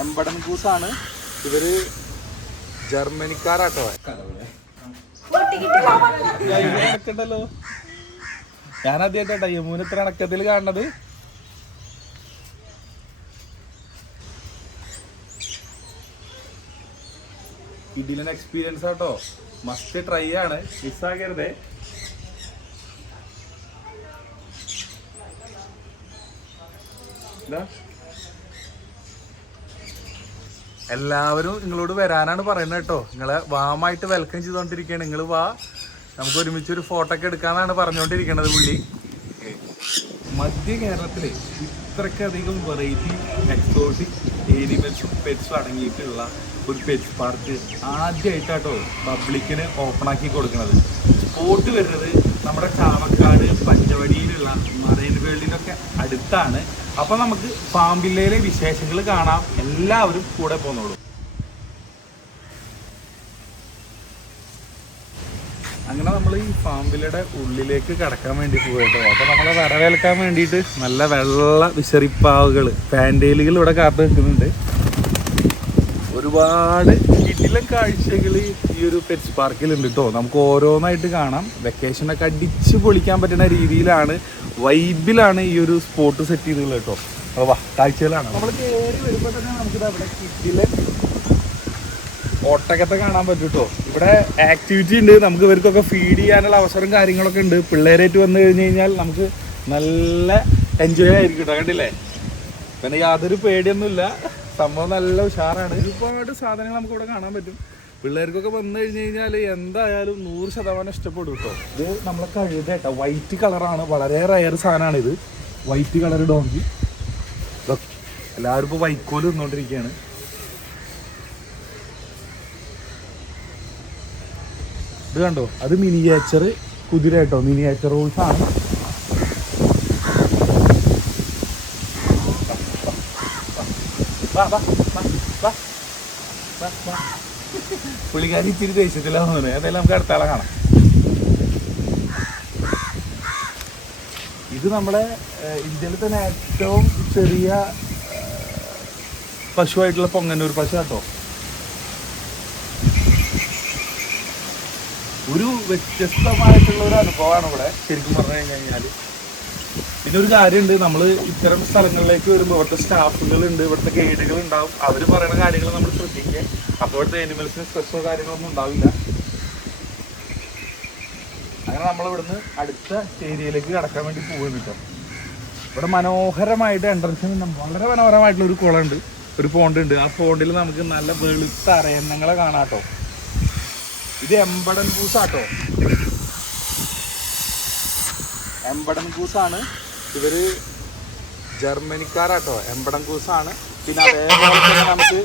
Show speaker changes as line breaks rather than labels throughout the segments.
എംബഡൻ കൂസാണ്. ഇവർ ജർമ്മനിക്കാരാട്ടോ. ണ്ടല്ലോ ഞാൻ ആദ്യമായിട്ടാ യമുന ഇത്ര അണക്കത്തിൽ കാണുന്നത്. ഇതിലൻ എക്സ്പീരിയൻസ് ആട്ടോ. മസ്റ്റ് ട്രൈ ആണ്. മിസ്സാകരുതേ. ഇതാ. എല്ലാവരും നിങ്ങളോട് വരാനാണ് പറയുന്നത് കേട്ടോ. നിങ്ങളെ വാമായിട്ട് വെൽക്കം ചെയ്തുകൊണ്ടിരിക്കുകയാണ്. നിങ്ങൾ വാ. നമുക്ക് ഒരുമിച്ച് ഒരു ഫോട്ടോ ഒക്കെ എടുക്കാന്നാണ് പറഞ്ഞുകൊണ്ടിരിക്കുന്നത് പുള്ളി. മധ്യ കേരളത്തിലെ ഇത്രക്കധികം വെറൈറ്റി എക്സോട്ടിക് ഏനിമൽസും പെറ്റ്സ് അടങ്ങിയിട്ടുള്ള ഒരു പെറ്റ് പാർക്ക് ആദ്യമായിട്ടാട്ടോ പബ്ലിക്കിന് ഓപ്പൺ ആക്കി കൊടുക്കുന്നത്. സ്പോട്ട് വരുന്നത് നമ്മുടെ ചാവക്കാട് പഞ്ചവടിയിലുള്ള മറൈൻ വേൾഡിനൊക്കെ അടുത്താണ്. അപ്പൊ നമുക്ക് പാമ്പില്ലയിലെ വിശേഷങ്ങൾ കാണാം. എല്ലാവരും കൂടെ പോന്നോളൂ. അങ്ങനെ നമ്മൾ ഈ പാമ്പിലയുടെ ഉള്ളിലേക്ക് കടക്കാൻ വേണ്ടി പോയിട്ടോ അപ്പൊ നമ്മളെ വരവേൽക്കാൻ വേണ്ടിയിട്ട് നല്ല വെള്ള വിശറിപ്പാവുകൾ പാൻഡേലുകൾ ഇവിടെ കാത്തു നിൽക്കുന്നുണ്ട്. ഒരുപാട് കിടിലം കാഴ്ചകൾ ഈ ഒരു പെറ്റ്സ് പാർക്കിലുണ്ട് കേട്ടോ. നമുക്ക് ഓരോന്നായിട്ട് കാണാം. വെക്കേഷനൊക്കെ അടിച്ച് പൊളിക്കാൻ പറ്റുന്ന രീതിയിലാണ് വൈബിലാണ് ഈ ഒരു സ്പോട്ട് സെറ്റ് ചെയ്തുള്ളത് കേട്ടോ. വാ കാഴ്ചകളാണ്. നമ്മൾ കയറി വരുമ്പോൾ തന്നെ അവിടെ ഒട്ടകത്തെ കാണാൻ പറ്റും കേട്ടോ. ഇവിടെ ആക്ടിവിറ്റി ഉണ്ട്. നമുക്ക് ഇവർക്കൊക്കെ ഫീഡ് ചെയ്യാനുള്ള അവസരം കാര്യങ്ങളൊക്കെ ഉണ്ട്. പിള്ളേരായിട്ട് വന്നു കഴിഞ്ഞു കഴിഞ്ഞാൽ നമുക്ക് നല്ല എൻജോയ് ആയിരിക്കും കേട്ടോ. കണ്ടില്ലേ? പിന്നെ യാതൊരു പേടിയൊന്നുമില്ല. സംഭവം നല്ല ഉഷാറാണ്. ഒരുപാട് സാധനങ്ങൾ നമുക്ക് ഇവിടെ കാണാൻ പറ്റും. പിള്ളേർക്കൊക്കെ വന്നു കഴിഞ്ഞ് കഴിഞ്ഞാൽ എന്തായാലും നൂറ് ശതമാനം ഇഷ്ടപ്പെടും കേട്ടോ ഇത് നമ്മളെ കഴുത കേട്ടോ വൈറ്റ് കളറാണ് വളരെ റയർ സാധനമാണ് ഇത് വൈറ്റ് കളർ ഡോങ്കി ഇപ്പോൾ വൈക്കോൽ നിന്നുകൊണ്ടിരിക്കുകയാണ് ഇത് കണ്ടോ? അത് മിനിയേച്ചർ കുതിര കേട്ടോ മിനിയേച്ചർ റൂൾസ് ആണ്. വാ, വാ, വാ, വാ, വാ. പുള്ളിക്കാരി ഇച്ചിരി ദേഷ്യത്തിലാ തോന്നുന്നത്. ഏതായാലും നമുക്ക് അടുത്ത ആളെ കാണാം. ഇത് നമ്മുടെ ഇന്ത്യയിൽ തന്നെ ഏറ്റവും ചെറിയ പശുവായിട്ടുള്ള പൊങ്ങന്നൂർ പശു കേട്ടോ. ഒരു വ്യത്യസ്തമായിട്ടുള്ള ഒരു അനുഭവമാണ് ഇവിടെ ശരിക്കും പറഞ്ഞു കഴിഞ്ഞു കഴിഞ്ഞാൽ പിന്നെ ഒരു കാര്യമുണ്ട് നമ്മൾ ഇത്തരം സ്ഥലങ്ങളിലേക്ക് വരുമ്പോൾ ഇവിടുത്തെ സ്റ്റാഫുകളുണ്ട് ഇവിടുത്തെ ഗൈഡുകൾ ഉണ്ടാവും അവർ പറയുന്ന കാര്യങ്ങൾ നമ്മൾ ശ്രദ്ധിക്കുക. അപ്പോൾ അനിമൽസിന് സ്ട്രെസ്സോ കാര്യങ്ങളൊന്നും ഉണ്ടാവില്ല. അങ്ങനെ നമ്മൾ ഇവിടുന്ന് അടുത്ത ഏരിയയിലേക്ക് കടക്കാൻ വേണ്ടി പോകുന്നു കേട്ടോ. ഇവിടെ മനോഹരമായിട്ട് എൻട്രൻസിന് വളരെ മനോഹരമായിട്ടുള്ള ഒരു കുളമുണ്ട്. ഒരു പോണ്ട് ഉണ്ട്. ആ പോണ്ടിൽ നമുക്ക് നല്ല വെളുത്ത അരയന്നങ്ങളെ കാണാം കേട്ടോ. ഇത് എമ്പടൻ കൂസാട്ടോ എമ്പടൻ കൂസാണ് ഇവർ ജർമ്മനിക്കാരാട്ടോ എമ്പടൻ കൂസാണ് പിന്നെ അതേപോലെ തന്നെ നമുക്ക്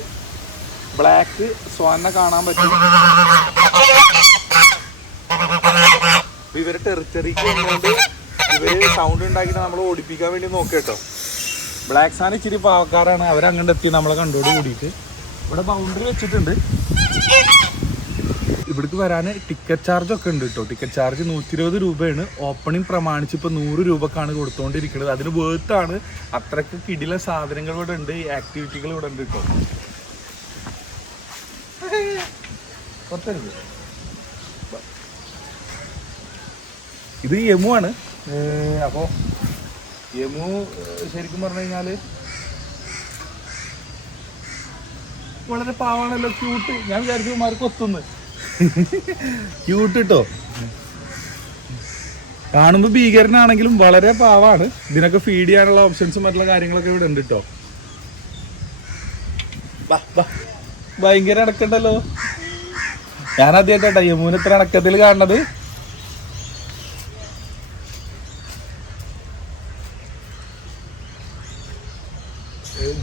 ബ്ലാക്ക് സ്വാനെ കാണാൻ പറ്റും. ഇവരെ ടെറിറ്ററിക്ക് വന്നുകൊണ്ട് ഇവർ സൗണ്ട് ഉണ്ടാക്കിയിട്ട് നമ്മൾ ഓടിപ്പിക്കാൻ വേണ്ടി നോക്കേട്ടോ. ബ്ലാക്ക് സാൻ ഇച്ചിരി പാവക്കാരാണ്. അവരങ്ങോട്ട് എത്തി നമ്മളെ കണ്ടോട് കൂടിയിട്ട്. ഇവിടെ ബൗണ്ടറി വെച്ചിട്ടുണ്ട്. ഇവിടേക്ക് വരാൻ ടിക്കറ്റ് ചാർജ് ഒക്കെ ഉണ്ട് കേട്ടോ ടിക്കറ്റ് ചാർജ് നൂറ്റി ഇരുപത് രൂപയാണ്. ഓപ്പണിംഗ് പ്രമാണിച്ച് ഇപ്പോൾ നൂറ് രൂപക്കാണ് കൊടുത്തുകൊണ്ടിരിക്കുന്നത് അതിന് വേർത്താണ് അത്രയ്ക്ക് കിടില സാധനങ്ങൾ ഇവിടെ ഉണ്ട്. ആക്ടിവിറ്റികൾ ഇവിടെ ഉണ്ട് കേട്ടോ ഇത് യമു ആണ്. അപ്പോൾ യമു ശരിക്കും പറഞ്ഞു കഴിഞ്ഞാൽ വളരെ പാവാണല്ലോ ക്യൂട്ട് ഞാൻ വിചാരിച്ചു മാർക്ക് ഒത്തുന്ന് ക്യൂട്ട് കേട്ടോ കാണുമ്പോൾ ഭീകരനാണെങ്കിലും വളരെ പാവാണ്. ഇതിനൊക്കെ ഫീഡ് ചെയ്യാനുള്ള ഓപ്ഷൻസും മറ്റുള്ള കാര്യങ്ങളൊക്കെ ഇവിടെ ഉണ്ട് കേട്ടോ ബാ, ബാ. ഭയങ്കര അടക്കണ്ടല്ലോ. ഞാൻ ആദ്യമായിട്ടാ യമുന ഇത്ര അടക്കത്തിൽ കാണുന്നത്.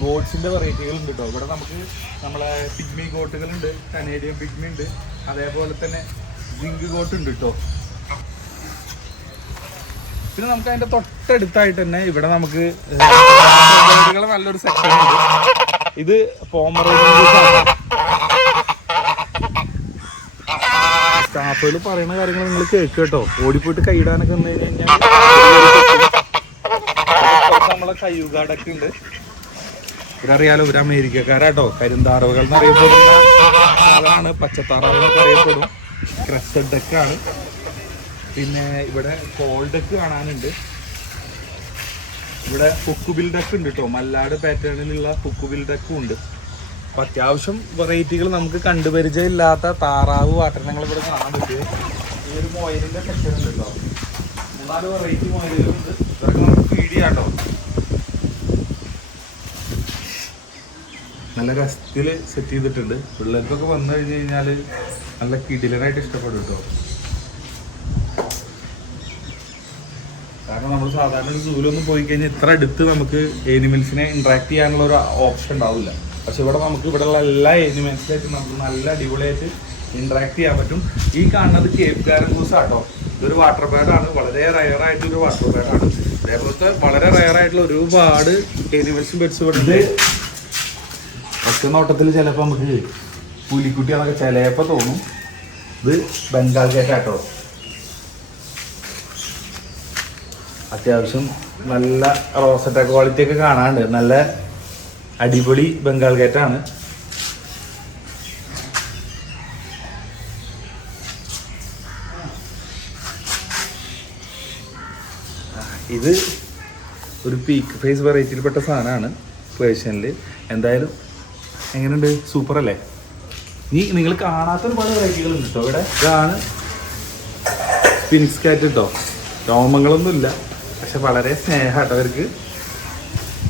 ഗോഡ്സിന്റെ വെറൈറ്റികൾ ഉണ്ട് കേട്ടോ ഇവിടെ നമുക്ക് നമ്മളെ പിഗ്മി ഗോട്ടുകൾ ഉണ്ട് കനേഡിയൻ പിഗ്മി ഉണ്ട് അതേപോലെ തന്നെ ജിങ്ക് ഗോട്ട് ഉണ്ട് കേട്ടോ പിന്നെ നമുക്ക് അതിന്റെ തൊട്ടടുത്തായിട്ട് തന്നെ ഇവിടെ നമുക്ക് നല്ലൊരു സെക്ഷൻ ഉണ്ട്. ഇത് സ്റ്റാഫുകൾ പറയുന്ന കാര്യങ്ങൾ നിങ്ങൾ കേൾക്കുക കേട്ടോ. ഓടിപ്പോയിട്ട് കൈയിടാനൊക്കെ വന്നു കഴിഞ്ഞാൽ നമ്മളെ കയ്യുകാടൊക്കെ ഉണ്ട്. ഇവരറിയാലോ ഇവർ അമേരിക്കക്കാരാട്ടോ. കരിന്താറവുകൾ എന്നറിയപ്പെടുന്ന സാധനമാണ് പച്ചത്താറാവുകൾ അറിയപ്പെടും. ക്രസ്റ്റഡ് ഡെക്കാണ് പിന്നെ ഇവിടെ കോൾ ഡെക്ക് കാണാനുണ്ട്. ഇവിടെ ഹുക്കുബിൽ ഡെക്ക് ഉണ്ട് കേട്ടോ മല്ലാട് പാറ്റേണിലുള്ള ഹുക്കുബിൽ ഡെക്കും ഉണ്ട്. അപ്പൊ അത്യാവശ്യം വെറൈറ്റികൾ നമുക്ക് കണ്ടുപരിചയം ഇല്ലാത്ത താറാവ് വാട്ടനങ്ങൾ ഇവിടെ കാണാൻ പറ്റും ഈ ഒരു മൊയലിന്റെ സെക്ഷൻ ഉണ്ട് കേട്ടോ മൂന്നാൽ വെറൈറ്റി മൊയലുകളുണ്ട് ഇതൊക്കെ നമുക്ക് ഫീഡ് നല്ല രസത്തിൽ സെറ്റ് ചെയ്തിട്ടുണ്ട്. പിള്ളേർക്കൊക്കെ വന്നു കഴിഞ്ഞ് കഴിഞ്ഞാൽ നല്ല കിടിലനായിട്ട് ഇഷ്ടപ്പെടും കേട്ടോ കാരണം നമ്മൾ സാധാരണ ഒരു സൂലൊന്നും പോയി കഴിഞ്ഞാൽ ഇത്ര അടുത്ത് നമുക്ക് ഏനിമൽസിനെ ഇന്ററാക്ട് ചെയ്യാനുള്ള ഒരു ഓപ്ഷൻ ഉണ്ടാവില്ല. പക്ഷെ ഇവിടെ നമുക്ക് ഇവിടെയുള്ള എല്ലാ ഏനിമൽസിലായിട്ടും നമുക്ക് നല്ല അടിപൊളിയായിട്ട് ഇന്ററാക്ട് ചെയ്യാൻ പറ്റും. ഈ കാണുന്നത് കേപ്പ് ഗാരങ്കൂസ് ആട്ടോ ഇതൊരു വാട്ടർ പാഡാണ് വളരെ ഒരു വാട്ടർ പാഡാണ് അതേപോലത്തെ വളരെ റയറായിട്ടുള്ള ഒരുപാട് ഏനിമൽസും ബെഡ്സും ഇവിടെ ഒറ്റ നോട്ടത്തിൽ ചിലപ്പോൾ നമുക്ക് പുലിക്കുട്ടി എന്നൊക്കെ ചിലപ്പോൾ തോന്നും. ഇത് ബംഗാൾ കേട്ടാട്ടോ അത്യാവശ്യം നല്ല റോസറ്റ ക്വാളിറ്റി ഒക്കെ കാണാണ്ട് നല്ല അടിപൊളി ബംഗാൾ ഗേറ്റാണ് ഇത് ഒരു പീക്ക് ഫേസ് വെറൈറ്റിയിൽപ്പെട്ട സാധനമാണ് പേഴ്ഷ്യനിൽ എന്തായാലും എങ്ങനെയുണ്ട്? സൂപ്പർ അല്ലേ? നീ നിങ്ങൾ കാണാത്ത ഒരുപാട് വെറൈറ്റികൾ ഉണ്ട് കേട്ടോ ഇവിടെ ഇതാണ് സ്പിൻസ് കാറ്റ് കേട്ടോ രോമങ്ങളൊന്നുമില്ല. പക്ഷെ വളരെ സ്നേഹമാട്ടോ അവർക്ക്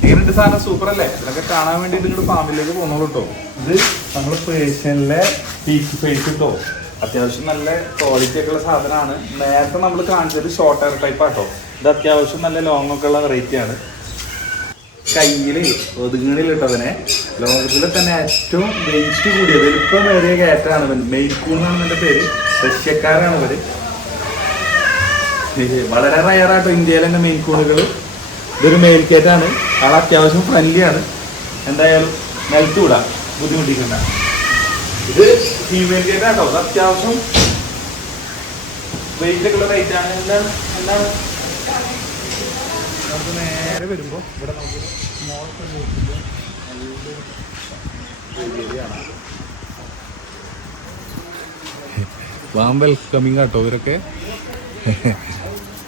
ഇങ്ങനത്തെ സാധനം സൂപ്പർ അല്ലേ ഇതൊക്കെ കാണാൻ വേണ്ടിയിട്ട് നിങ്ങൾ ഫാമിലേക്ക് പോകുന്നുള്ളൂ കേട്ടോ ഇത് നമ്മൾ പേഷ്യനിലെ പീക്ക് ഫേസ് കേട്ടോ അത്യാവശ്യം നല്ല ക്വാളിറ്റി ഒക്കെ ഉള്ള സാധനമാണ്. നേരത്തെ നമ്മൾ കാണിച്ചത് ഷോർട്ട് ഹെയർ ടൈപ്പ് ആട്ടോ ഇത് അത്യാവശ്യം നല്ല ലോങ് ഒക്കെ ഉള്ള വെറൈറ്റി ആണ്. കയ്യിൽ ഒതുങ്ങണിൽ ഇട്ടവനെ ലോകത്തിലെ തന്നെ ഏറ്റവും വെയിറ്റ് കൂടിയ ഇപ്പം ഏറിയ കയറ്റാണ് മെയ്ക്കൂൺ എന്നാണ് എന്റെ പേര്. റഷ്യക്കാരാണ് ഇത് വളരെ റയറായിട്ട് ഇന്ത്യയിലെ തന്നെ മെയിൻ കൂണുകൾ ഇതൊരു മേൽക്കേറ്റാണ് കേറ്റാണ് ആൾ അത്യാവശ്യം ഫ്രണ്ട്ലി ആണ്. എന്തായാലും നിലത്തുകൂടാ ബുദ്ധിമുട്ടിക്കണ്ട. ഇത് ഫീമെയിൽ കേറ്റാട്ടോ ഇത് അത്യാവശ്യം വെയിറ്റൊക്കെയുള്ള ഒക്കെ ഉള്ള റേറ്റ് ആണ്. എന്താണ് നമുക്ക് നേരെ വരുമ്പോൾ ഇവിടെ നമുക്ക് സ്മോൾ വാം വെൽക്കമിങ് ആട്ടോ ഇവരൊക്കെ.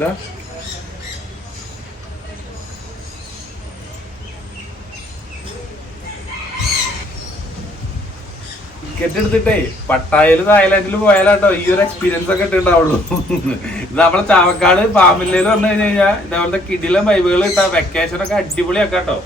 ഇതാ ടിക്കറ്റ് എടുത്തിട്ടേ പട്ടായലും തായ്ലാൻഡിലും പോയാലാട്ടോ. ഈ ഒരു എക്സ്പീരിയൻസ് ഒക്കെ ഇട്ടുണ്ടാവുള്ളൂ നമ്മളെ ചാവക്കാട് ഫാമിലിയിൽ പറഞ്ഞു കഴിഞ്ഞു കഴിഞ്ഞാൽ ഇതേപോലത്തെ കിടിലം വൈബുകൾ കിട്ടാം വെക്കേഷൻ ഒക്കെ അടിപൊളിയാക്കാട്ടോ.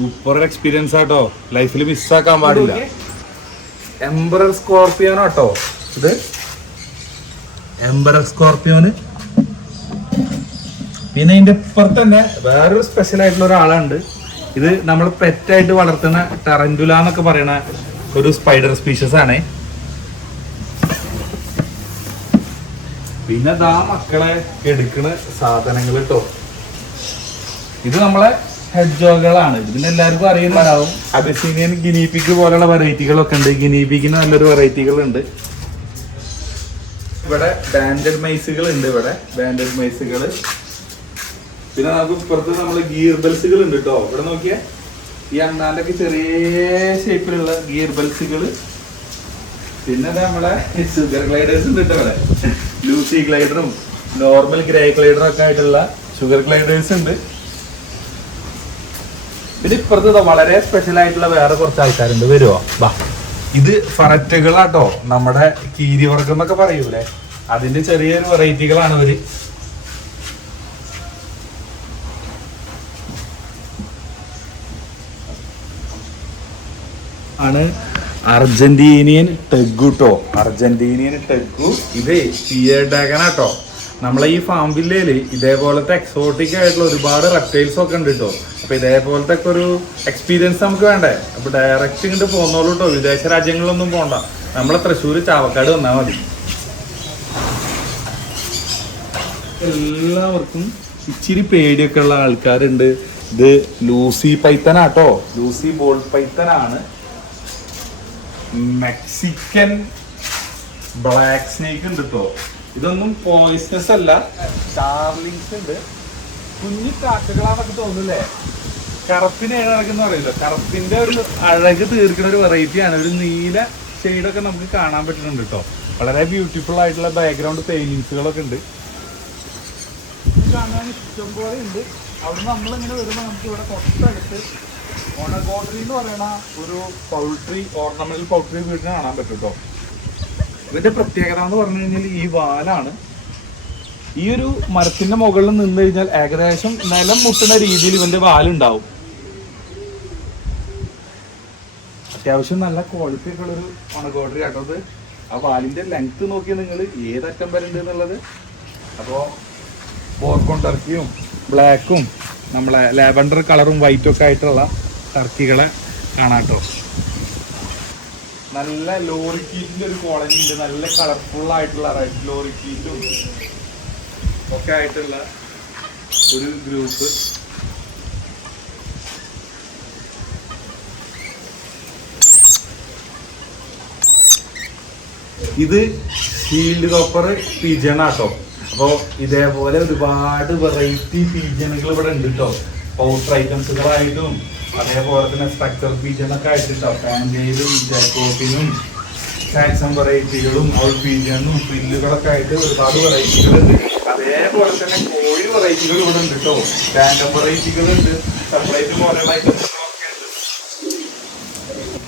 സൂപ്പർ എക്സ്പീരിയൻസ് ആട്ടോ. ലൈഫിൽ മിസ്സാക്കാൻ പാടില്ല. എംബറർ സ്കോർപ്പിയോനോ ആട്ടോ. ഇത് എംബറർ സ്കോർപ്പിയോന് പിന്നെ ഇതിന്റെ ഇപ്പുറത്ത് തന്നെ വേറൊരു സ്പെഷ്യൽ ആയിട്ടുള്ള ഒരാളുണ്ട്. ഇത് നമ്മൾ പെറ്റായിട്ട് വളർത്തുന്ന ടറന്റുല എന്നൊക്കെ പറയുന്ന ഒരു സ്പൈഡർ സ്പീഷ്യസ് ആണ്. പിന്നെ ദാ മക്കളെ എടുക്കുന്ന സാധനങ്ങൾ കേട്ടോ ഇത് നമ്മളെ ഹെഡ്ജോകളാണ്. ഇതിന് എല്ലാവർക്കും അറിയുന്നുണ്ടാവും അബസീനിയൻ ഗിനീപിക്ക് പോലുള്ള വെറൈറ്റികളൊക്കെ ഉണ്ട് ഗിനീപിക്കിന് നല്ലൊരു വെറൈറ്റികൾ ഉണ്ട് ഇവിടെ ബാൻഡഡ് മൈസുകൾ ഉണ്ട് ഇവിടെ. ബാൻഡഡ് മൈസുകൾ പിന്നെ നമുക്ക് ഇപ്പുറത്ത് നമ്മൾ ഗിയർ ബെൽസുകൾ ഉണ്ട് കേട്ടോ ഇവിടെ നോക്കിയേ. ഈ അണ്ണാന്റെ ഒക്കെ ചെറിയ ഷേപ്പിലുള്ള ഗിയർ ബെൽസുകൾ പിന്നെ നമ്മളെ ഷുഗർ ഗ്ലൈഡേഴ്സ് ഉണ്ട് കേട്ടോ ഇവിടെ. ലൂസി ഗ്ലൈഡറും നോർമൽ ഗ്രേ ഗ്ലൈഡറും ഒക്കെ ആയിട്ടുള്ള ഷുഗർ ഗ്ലൈഡേഴ്സ് ഉണ്ട്. പിന്നെ ഇപ്പുറത്ത് വളരെ സ്പെഷ്യൽ ആയിട്ടുള്ള വേറെ കുറച്ച് ആൾക്കാരുണ്ട്. വരുമോ ബാ ഇത് ഫററ്റുകളാട്ടോ. നമ്മുടെ കീരിവർഗം എന്നൊക്കെ പറയൂലേ? അതിന്റെ ചെറിയൊരു വെറൈറ്റികളാണ് ഇവർ. ആണ് അർജന്റീനിയൻ ടെഗുട്ടോ അർജന്റീനിയൻ ടെഗു ഇത് പിയർ ഡാഗനാട്ടോ നമ്മളെ ഈ ഫാം വില്ലയിൽ ഇതേപോലത്തെ എക്സോട്ടിക് ആയിട്ടുള്ള ഒരുപാട് റെപ്റ്റൈൽസ് ഒക്കെ ഉണ്ട് കേട്ടോ അപ്പൊ ഇതേപോലത്തെ ഒക്കെ ഒരു എക്സ്പീരിയൻസ് നമുക്ക് വേണ്ടേ? അപ്പൊ ഡയറക്റ്റ് ഇങ്ങോട്ട് പോന്നോളൂ കേട്ടോ വിദേശ രാജ്യങ്ങളിലൊന്നും പോണ്ട. നമ്മളെ തൃശ്ശൂർ ചാവക്കാട് വന്നാൽ മതി. എല്ലാവർക്കും ഇച്ചിരി പേടിയൊക്കെ ഉള്ള ആൾക്കാരുണ്ട്. ഇത് ലൂസി പൈത്തനാട്ടോ. ലൂസി ബോൾ പൈത്തനാണ്. മെക്സിക്കൻ ബ്ലാക്ക് സ്നേക്ക് ഉണ്ട് കേട്ടോ ഇതൊന്നും പോയിസണസ് അല്ല. സ്റ്റാർലിങ്സ് ഉണ്ട്. കുഞ്ഞു കാക്കകളാന്നൊക്കെ തോന്നുന്നില്ലേ കറുപ്പിന് ഏഴഴകെന്ന് പറയില്ല കറുപ്പിന്റെ ഒരു അഴക് തീർക്കുന്ന ഒരു വെറൈറ്റി ആണ്. ഒരു നീല ഷെയ്ഡൊക്കെ നമുക്ക് കാണാൻ പറ്റുന്നുണ്ട് കേട്ടോ വളരെ ബ്യൂട്ടിഫുൾ ആയിട്ടുള്ള ബാക്ക്ഗ്രൗണ്ട് പെയിന്റിങ്സുകളൊക്കെ ഉണ്ട്. കാണാൻ ഇഷ്ടം പോലെ ഉണ്ട്. അവിടെ നമ്മളിങ്ങനെ വരുമ്പോൾ നമുക്ക് ഇവിടെ തൊട്ടടുത്ത് ഓണഗോഡറി എന്ന് പറയുന്ന ഒരു പൗൾട്രി ഓർണമെന്റൽ പൗൾട്രി വീടിനെ കാണാൻ പറ്റും കേട്ടോ ഇതിന്റെ പ്രത്യേകത എന്ന് പറഞ്ഞു കഴിഞ്ഞാൽ ഈ വാലാണ്. ഈ ഒരു മരത്തിന്റെ മുകളിൽ നിന്ന് കഴിഞ്ഞാൽ ഏകദേശം നിലം മുട്ടുന്ന രീതിയിൽ ഇവന്റെ വാലുണ്ടാവും. അത്യാവശ്യം നല്ല ക്വാളിറ്റി ഒക്കെ ഉള്ളൊരു ഓണഗോഡറി കേട്ടത് ആ വാലിന്റെ ലെങ്ത് നോക്കി നിങ്ങൾ ഏതറ്റം വരെ ഉണ്ട് എന്നുള്ളത്. അപ്പോൾ ബോർക്കോൺ ടർക്കിയും ബ്ലാക്കും നമ്മളെ ലാവൻഡർ കളറും വൈറ്റും ഒക്കെ ആയിട്ടുള്ള ടർക്കികളെ കാണാട്ടോ. നല്ല ലോറി കീറ്റിന്റെ ഒരു കോളനി ഉണ്ട്. നല്ല കളർഫുൾ ആയിട്ടുള്ള റെഡ് ലോറിക്കീറ്റും ഒക്കെ ആയിട്ടുള്ള ഒരു ഗ്രൂപ്പ് ഇത് ഫീൽഡ് കോപ്പർ പിജൺ ആട്ടോ. അപ്പോൾ ഇതേപോലെ ഒരുപാട് വെറൈറ്റി പീജനുകൾ ഇവിടെ ഉണ്ട് കേട്ടോ പൗഡർ ഐറ്റംസുകളായിട്ടും അതേപോലെ തന്നെ സ്ട്രക്ചർ പീജനൊക്കെ ആയിട്ടുണ്ടോ പാന്റയിലും ജാക്കോട്ടിനും സാക്സൺ വെറൈറ്റികളും ഔൾ പീജനും പ്രില്ലുകളൊക്കെ ആയിട്ട് ഒരുപാട് വെറൈറ്റികളുണ്ട് അതേപോലെ തന്നെ കോഴി വെറൈറ്റികൾ ഇവിടെ ഉണ്ട് കേട്ടോ ടാൻഡം വെറൈറ്റികളുണ്ട് സെപ്പറേറ്റ് പോലെയുള്ള ഉണ്ട്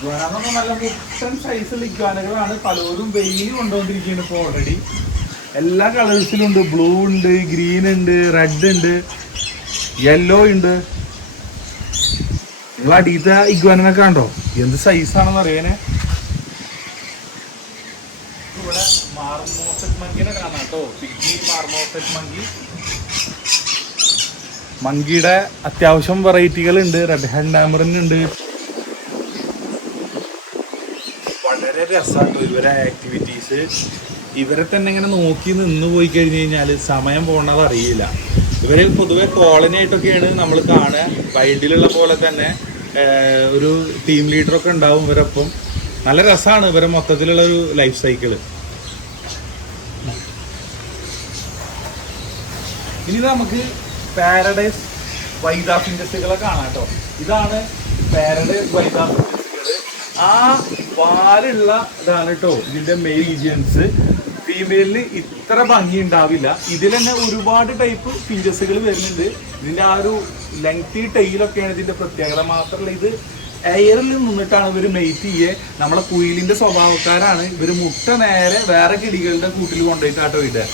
ഇഗ്വാനൊക്കെ നല്ല മുട്ടൻ സൈസുള്ള ഇഗ്വാനകളാണ് പലരും വെയിൽ കൊണ്ടുവന്നിരിക്കുകയാണ് ഇപ്പോൾ ഓൾറെഡി എല്ലാ കളേഴ്സിലും ഉണ്ട്. ബ്ലൂ ഉണ്ട് ഗ്രീൻ ഉണ്ട് റെഡ് ഉണ്ട് യെല്ലോ ഉണ്ട്. നിങ്ങൾ അടിയത്തെ ഇഗ്വാനൊക്കെ കണ്ടോ എന്ത് സൈസാണെന്ന് അറിയാനേ? ഇവിടെ മാർമോസറ്റ് മങ്കിനെ കാണാം കേട്ടോ. പിഗ്മി മാർമോസറ്റ് മങ്കി മങ്കിയുടെ അത്യാവശ്യം വെറൈറ്റികൾ ഉണ്ട്. റെഡ് ഹാൻഡ് ഡാമറിൻ രസമാണ് ഇവരെ ആക്ടിവിറ്റീസ് ഇവരെ തന്നെ ഇങ്ങനെ നോക്കി നിന്ന് പോയി കഴിഞ്ഞ് കഴിഞ്ഞാൽ സമയം പോണത് അറിയില്ല. ഇവരിൽ പൊതുവെ കോളനി ആയിട്ടൊക്കെയാണ് നമ്മൾ കാണുക. വൈൽഡിലുള്ള പോലെ തന്നെ ഒരു ടീം ലീഡറൊക്കെ ഉണ്ടാവും ഇവരൊപ്പം. നല്ല രസമാണ് ഇവരെ മൊത്തത്തിലുള്ള ഒരു ലൈഫ് സൈക്കിൾ ഇനി നമുക്ക് പാരഡൈസ് വൈദാസ് ഇൻഡസ്ട്രികളെ കാണാം കേട്ടോ. ഇതാണ് പാരഡൈസ് വൈദാ ഫിഞ്ചസുകൾ ആ പാലുള്ള ഇതാണ് കേട്ടോ ഇതിന്റെ മെയിൽ ഈജിയൻസ് ഫീമെയിലിന് ഇത്ര ഭംഗി ഉണ്ടാവില്ല. ഇതിൽ തന്നെ ഒരുപാട് ടൈപ്പ് ഫീച്ചേഴ്സുകൾ വരുന്നുണ്ട്. ഇതിന്റെ ആ ഒരു ലെങ്തി ടൈലൊക്കെയാണ് ഇതിന്റെ പ്രത്യേകത. മാത്രമല്ല ഇത് എയറിൽ നിന്നിട്ടാണ് ഇവർ മെയ്റ്റ് ചെയ്യേ. നമ്മളെ കുയിലിന്റെ സ്വഭാവക്കാരാണ്. ഇവർ മുട്ട നേരെ വേറെ കിടികളുടെ കൂട്ടിൽ കൊണ്ടുപോയിട്ടാട്ടോ ഇടുക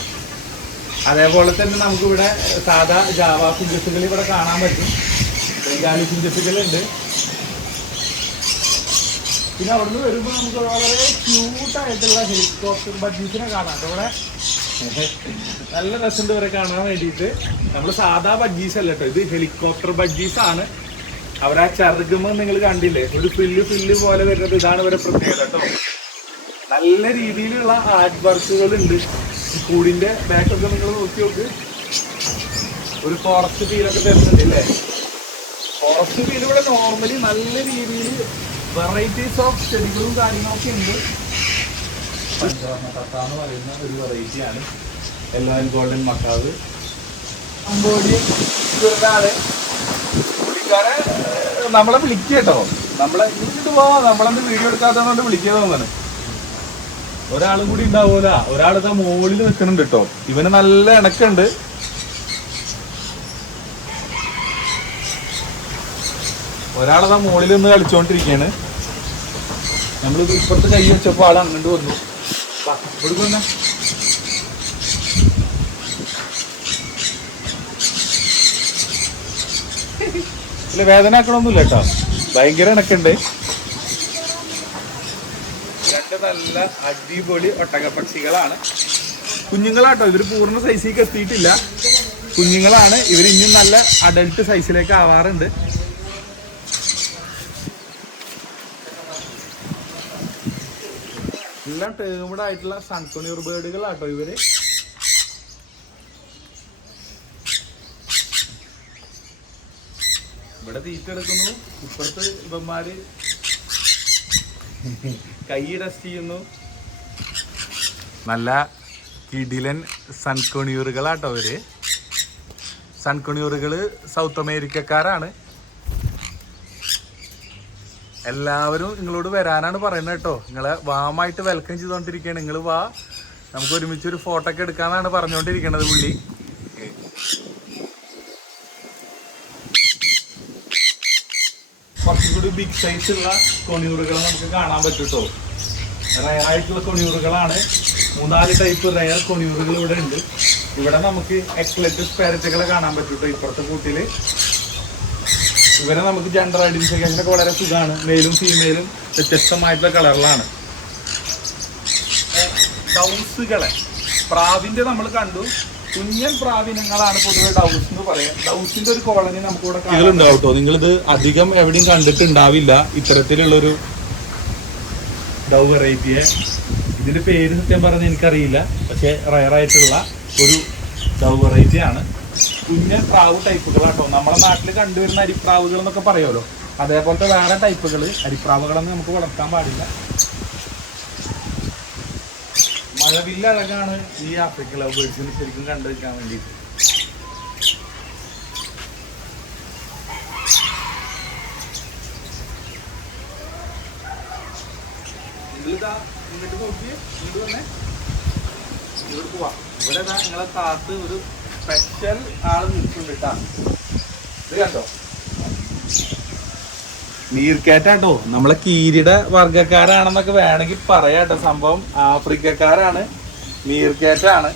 അതേപോലെ തന്നെ നമുക്കിവിടെ സാധാ ജാവാ ഫിഞ്ചസുകൾ ഇവിടെ കാണാൻ പറ്റും. ബംഗാളി ഫിഞ്ചസുകളുണ്ട് പിന്നെ അവിടുന്ന് വരുമ്പോൾ നമുക്ക് വളരെ ക്യൂട്ടായിട്ടുള്ള ഹെലികോപ്റ്റർ ബഡ്ജീസിനെ കാണാം. അവിടെ നല്ല രസമുണ്ട് വരെ കാണാൻ വേണ്ടിയിട്ട്. നമ്മൾ സാധാ ബഡ്ജീസ് അല്ല കേട്ടോ ഇത്. ഹെലികോപ്റ്റർ ബഡ്ജീസ് ആണ്. അവരാ ചെറുകുമ്പോൾ നിങ്ങൾ കണ്ടില്ലേ? ഒരു ഫില്ല് ഫില്ല് പോലെ വരുന്നത്. ഇതാണ് ഇവരെ പ്രത്യേകത കേട്ടോ. നല്ല രീതിയിലുള്ള ആർട്ട് വർക്കുകൾ ഉണ്ട് കൂടിന്റെ ബാക്കൊക്കെ നിങ്ങൾ നോക്കി നോക്ക്. ഒരു ഫോറസ്റ്റ് ഫീലൊക്കെ തരുന്നുണ്ട് അല്ലേ ഫോറസ്റ്റ് ഫീൽ ഇവിടെ നോർമലി നല്ല രീതിയിൽ വെറൈറ്റീസ് ഓഫ് ചെടികളും കാര്യങ്ങളൊക്കെ ഉണ്ട്. തത്ത എന്ന് പറയുന്ന ഒരു വെറൈറ്റി ആണ്. യെല്ലോ ആൻഡ് ഗോൾഡൻ മക്കാവ് അമ്പോടി പുള്ളിക്കാരെ നമ്മളെ വിളിക്കുക കേട്ടോ. നമ്മളെ വിളിച്ചിട്ട് പോവാ. നമ്മളെന്ത് വീഡിയോ എടുക്കാത്തതുകൊണ്ട് വിളിക്കുക തോന്നാണ് ഒരാളും കൂടി ഉണ്ടാവൂല. ഒരാൾ ഇതാ മുകളിൽ നിൽക്കുന്നുണ്ട് കേട്ടോ. ഇവന് നല്ല ഇണക്കുണ്ട്. ഒരാളതാ മുകളിൽ നിന്ന് കളിച്ചോണ്ടിരിക്കാണ് നമ്മൾ ഇപ്പുറത്ത് കൈ വെച്ചപ്പോ ആൾ അങ്ങോട്ട് വന്നു. വന്നേ. ഇല്ല വേദന ആക്കണമൊന്നുമില്ല കേട്ടോ. ഭയങ്കര രണ്ട് നല്ല അടിപൊളി ഒട്ടകപ്പക്ഷികളാണ്. കുഞ്ഞുങ്ങളാട്ടോ ഇവർ പൂർണ സൈസിലേക്ക് എത്തിയിട്ടില്ല. കുഞ്ഞുങ്ങളാണ്. ഇവർ ഇനിയും നല്ല അഡൽട്ട് സൈസിലേക്ക് ആവാറുണ്ട്. എല്ലാം ടേമഡ് ആയിട്ടുള്ള സൺകൊണിയൂർ ബേർഡുകളാട്ടോ ഇവർ. ഇവിടെ തീറ്റ എടുക്കുന്നു. ഇപ്പുറത്ത് ഇവന്മാര് കൈ ടെസ്റ്റ് ചെയ്യുന്നു. നല്ല കിടിലൻ സൺകൊണിയൂറുകളാട്ടോ അവർ സൺകൊണിയൂറുകൾ സൗത്ത് അമേരിക്കക്കാരാണ് എല്ലാവരും നിങ്ങളോട് വരാനാണ് പറയുന്നത് കേട്ടോ. നിങ്ങളെ വാമായിട്ട് വെൽക്കം ചെയ്തുകൊണ്ടിരിക്കുകയാണ്. നിങ്ങൾ വാ. നമുക്ക് ഒരുമിച്ച് ഒരു ഫോട്ടോ ഒക്കെ എടുക്കാന്നാണ് പറഞ്ഞുകൊണ്ടിരിക്കണത് പുള്ളി. കുറച്ചും കൂടി ബിഗ് സൈസ് ഉള്ള കൊണിയൂറുകൾ നമുക്ക് കാണാൻ പറ്റും കേട്ടോ. റയർ ആയിട്ടുള്ള കൊണിയൂറുകളാണ് മൂന്നാൽ ടൈപ്പ് റയർ കൊണിയൂറുകൾ ഇവിടെ ഉണ്ട്. ഇവിടെ നമുക്ക് എക്ലറ്റ് സ്പാരറ്റുകളെ കാണാൻ പറ്റും കേട്ടോ ഇപ്പുറത്തെ കൂട്ടിൽ. ഇവരെ നമുക്ക് ജെൻഡർ ഐഡന്റിഫിക്കേഷൻ ഒക്കെ വളരെ സുഖമാണ്. മെയിലും ഫീമെയിലും വ്യത്യസ്തമായിട്ടുള്ള കളറിലാണ് ഡൗസുകളെ. പ്രാവിന്റെ നമ്മൾ കണ്ടു. കുഞ്ഞൻ പ്രാവിനങ്ങളാണ് പൊതുവെ ഡൗസ് എന്ന് പറയാം. ഡൗസിന്റെ ഒരു കോളനി നമുക്ക് ഇവിടെ ഉണ്ടാവും കേട്ടോ നിങ്ങളിത് അധികം എവിടെയും കണ്ടിട്ടുണ്ടാവില്ല. ഇത്തരത്തിലുള്ളൊരു ഡൗ വെറൈറ്റിയെ ഇതിന്റെ പേര് സത്യം പറഞ്ഞ് എനിക്കറിയില്ല. പക്ഷെ റയർ ആയിട്ടുള്ള ഒരു ഡൗ വെറൈറ്റി ആണ് കുഞ്ഞൻ പ്രാവ് ടൈപ്പുകളാട്ടോ. നമ്മുടെ നാട്ടിൽ കണ്ടുവരുന്ന അരിപ്രാവുകൾ എന്നൊക്കെ പറയുമല്ലോ. അതേപോലത്തെ വേറെ ടൈപ്പുകൾ അരിപ്രാവുകളൊന്നും നമുക്ക് വളർത്താൻ പാടില്ല. മഴവില്ല അഴകാണ് ഈ ആഫ്രിക്കൻ ലവ് ബേഴ്സിന് ശരിക്കും കണ്ടുവയ്ക്കാൻ വേണ്ടിയിട്ട്. ഇതിലിതാ ഇങ്ങോട്ട് ഇവിടെ ഇതാ നിങ്ങളെ കാത്ത് ഒരു സ്പെഷ്യൽ ആൾ നിൽക്കുന്നുണ്ട് കേട്ടോ ഇത് കണ്ടോ? മീർക്കേറ്റാട്ടോ നമ്മളെ കീരിയുടെ വർഗക്കാരാണെന്നൊക്കെ വേണമെങ്കിൽ പറയാട്ടോ. സംഭവം ആഫ്രിക്കക്കാരാണ്. നീർക്കേറ്റാണ്.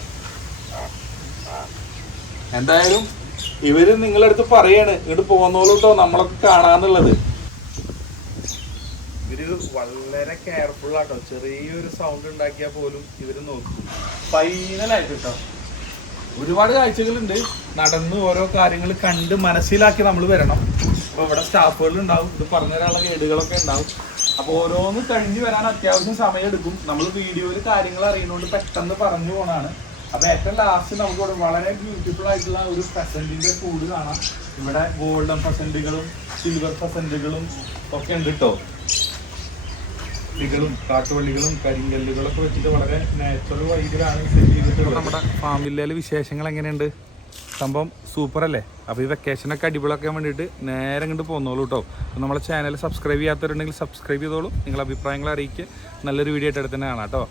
എന്തായാലും ഇവർ നിങ്ങളടുത്ത് പറയാണ് ഇങ്ങോട്ട് പോന്നോളൂ കേട്ടോ നമ്മളൊക്കെ കാണാന്നുള്ളത്. ഇവർ വളരെ കെയർഫുൾ ആട്ടോ. ചെറിയൊരു സൗണ്ട് ഉണ്ടാക്കിയാൽ പോലും ഇവർ നോക്കും. ഫൈനലായിട്ട് കേട്ടോ ഒരുപാട് കാഴ്ചകളുണ്ട്. നടന്ന് ഓരോ കാര്യങ്ങൾ കണ്ട് മനസ്സിലാക്കി നമ്മൾ വരണം. അപ്പോൾ ഇവിടെ സ്റ്റാഫുകൾ ഉണ്ടാവും. ഇത് പറഞ്ഞു തരാനുള്ള ഗൈഡുകളൊക്കെ ഉണ്ടാവും. അപ്പോൾ ഓരോന്ന് കഴിഞ്ഞ് വരാൻ അത്യാവശ്യം സമയമെടുക്കും. നമ്മൾ വീഡിയോയിൽ കാര്യങ്ങൾ അറിയുന്നതുകൊണ്ട് പെട്ടെന്ന് പറഞ്ഞു പോണാണ്. അപ്പോൾ ഏറ്റവും ലാസ്റ്റ് നമുക്ക് ഇവിടെ വളരെ ബ്യൂട്ടിഫുൾ ആയിട്ടുള്ള ഒരു പെസന്റിന്റെ കൂട് കാണാം. ഇവിടെ ഗോൾഡൻ പെസന്റുകളും സിൽവർ പെസന്റുകളും ഒക്കെ ഉണ്ട് കേട്ടോ ും കാട്ടുവള്ളികളും കരിങ്കല്ലുകളൊക്കെ വെച്ചിട്ട് വളരെ നാച്ചുറൽ വൈദ്യാണ് സെറ്റ് ചെയ്തിട്ടുള്ളത്. നമ്മുടെ ഫാമിലിയിലെ വിശേഷങ്ങൾ എങ്ങനെയുണ്ട്? സംഭവം സൂപ്പർ അല്ലേ? അപ്പോൾ ഈ വെക്കേഷനൊക്കെ അടിപൊളിയാക്കാൻ വേണ്ടിയിട്ട് നേരെ ഇങ്ങോട്ട് പോന്നോളൂ കേട്ടോ അപ്പോൾ നമ്മളെ ചാനൽ സബ്സ്ക്രൈബ് ചെയ്യാത്തവരുണ്ടെങ്കിൽ സബ്സ്ക്രൈബ് ചെയ്തോളൂ. നിങ്ങളുടെ അഭിപ്രായങ്ങൾ അറിയിക്കുക. നല്ലൊരു വീഡിയോ ആയിട്ട് അടുത്ത് തന്നെ കാണാം കേട്ടോ